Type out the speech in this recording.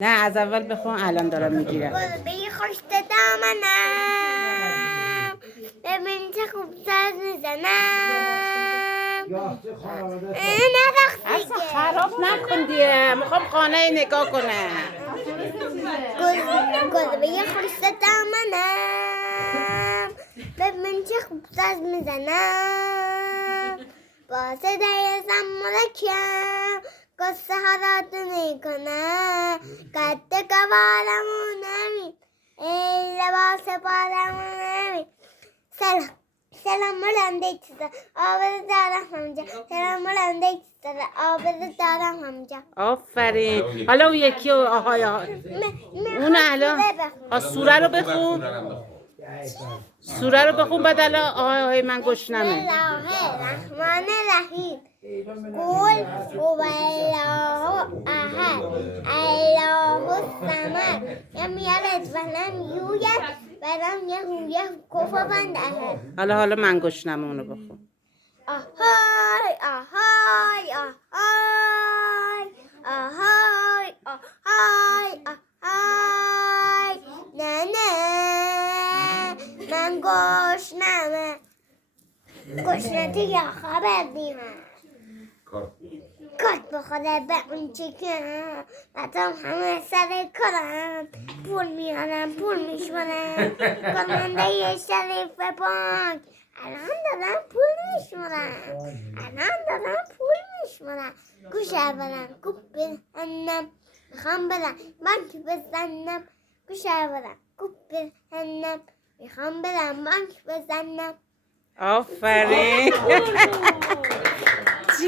نه از اول بخون الان دارم میگیرم. گربه خوش دامنم ببین چه خوب ساز میزنم اصلا خراب نکن دیگه، میخوام خانه نگاه کنم. گربه خوش دامنم ببین چه خوب ساز میزنم با صدای زمرکم قصه ها را دونی کنم قد قوارمون نمید ای لباس بارمون نمید سلام ملنده چیزا آبد دارم همجا سلام ملنده چیزا آبد دارم همجا. آفرین. حالا اون یکی آهای اون الان سوره رو بخون. سوره رو بخون بعد الان آهای من گشنمه. بسم الله الرحمن الرحیم قل هو الله احد الله الصمد لم یلد ولم یولد ولم یکن له کفوا احد. حالا من گشنمه اونو بخون. آهای آهای آهای آهای آهای آهای نه نه من گشنمه گشنتی یا خبر دیمم کات بخوره به اون چکم بطم همه سر کنم پول میارم پول میشمارم کننده یه شریف بانک الان دارم پول میشمارم گوش برم گوش بزنم میخوام برم بانک بزنم گوش برم گوش بزنم میخوام برم بانک بزنم. آفرین.